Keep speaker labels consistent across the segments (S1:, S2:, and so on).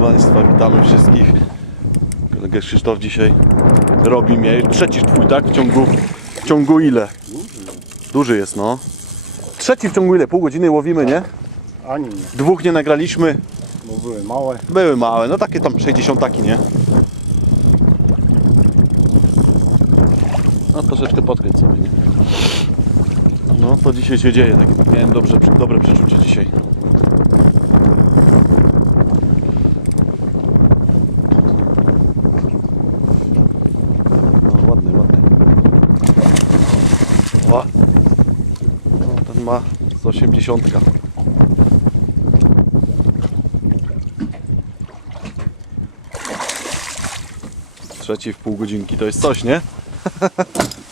S1: Państwa, witamy wszystkich. Kolega Krzysztof dzisiaj robi mnie. Trzeci twój, tak? W ciągu, w ciągu ile? Duży jest, no. Trzeci w ciągu ile? Pół godziny łowimy, nie?
S2: Ani nie,
S1: Dwóch nie nagraliśmy.
S2: bo były małe.
S1: Były małe, no takie tam 60 taki, nie? No troszeczkę podkręć sobie, nie? No to dzisiaj się dzieje, tak miałem dobrze, dobre przeczucie dzisiaj. No ładny, ładny. O! No, ten ma z 80. Trzeci w pół godzinki to jest coś, nie?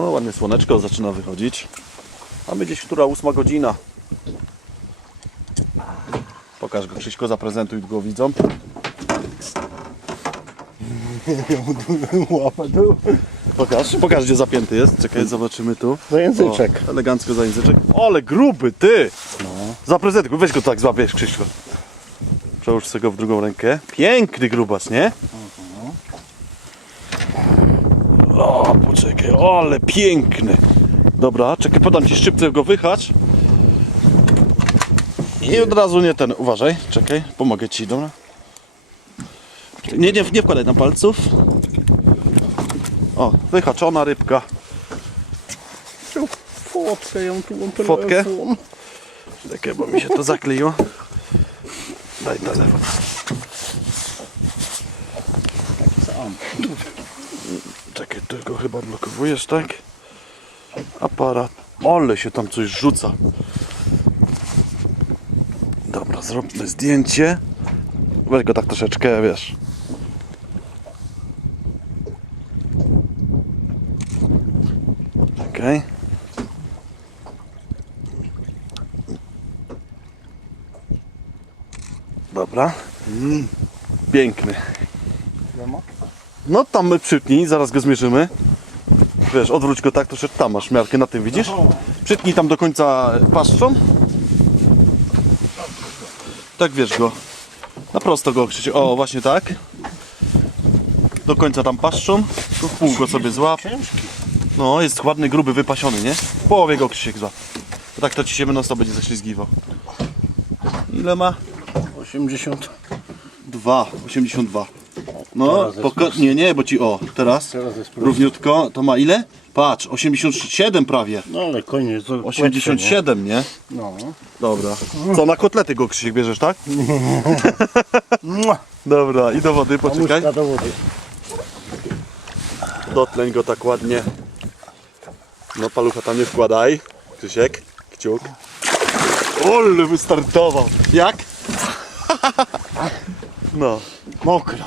S1: O, ładnie słoneczko zaczyna wychodzić. Mamy gdzieś która ósma godzina. Pokaż go Krzyśko, zaprezentuj go widzom. Pokaż, pokaż gdzie zapięty jest. Czekaj, zobaczymy tu.
S2: Za języczek.
S1: O, elegancko za języczek. Ale gruby, ty!
S2: No.
S1: Zaprezentuj, weź go tak złapiesz, Krzyśko. Przełóż sobie go w drugą rękę. Piękny grubas, nie? O, poczekaj, o, ale piękny. Dobra, czekaj, podam ci szczypce, go wychacz. I od razu nie ten, uważaj, czekaj, pomogę ci, dobra? Nie, nie, nie wkładaj tam palców. O, wyhaczona rybka.
S2: Fotkę ją tu mam
S1: Fotkę? Czekaj, bo mi się to zakleiło. Daj telefon.
S2: Sam.
S1: Czekaj, ty go chyba odblokowujesz, tak? Aparat. Ole się tam coś rzuca. Dobra, zróbmy zdjęcie. Weź go tak troszeczkę, wiesz. Okej. Dobra. Piękny.
S2: Ile ma?
S1: No tam przypnij, zaraz go zmierzymy. Wiesz, odwróć go tak, troszeczkę tam masz miarkę na tym, widzisz? Przytnij tam do końca paszczą. Tak wiesz go. Na prosto go krzyczy. O, właśnie tak. Do końca tam paszczą. Tu w pół go sobie złap. No, jest ładny, gruby, wypasiony, nie? W połowie go Krzysiek złap. Bo tak to ci się non stop będzie ześlizgiwał. Ile ma?
S2: 80.
S1: 2, 82. No, poka- nie, nie, bo ci o, teraz
S2: Teraz jest plus.
S1: równiutko, to ma ile? Patrz, 87 prawie.
S2: No ale koniec. to
S1: 87, nie?
S2: nie? No.
S1: Dobra. Co, na kotlety go Krzysiek bierzesz, tak?
S2: Mua.
S1: Dobra, i do wody, poczekaj.
S2: Do wody.
S1: Dotleń go tak ładnie. No, palucha tam nie wkładaj. Krzysiek, kciuk. Ole, wystartował. Jak? No.
S2: Mokro.